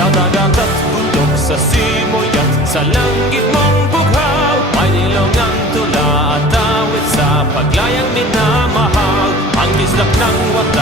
Sa dagat at bundok, sa simoy at sa langit mong bughaw, may nilongang tula at awit sa paglayang minamahal. Ang gislak ng wata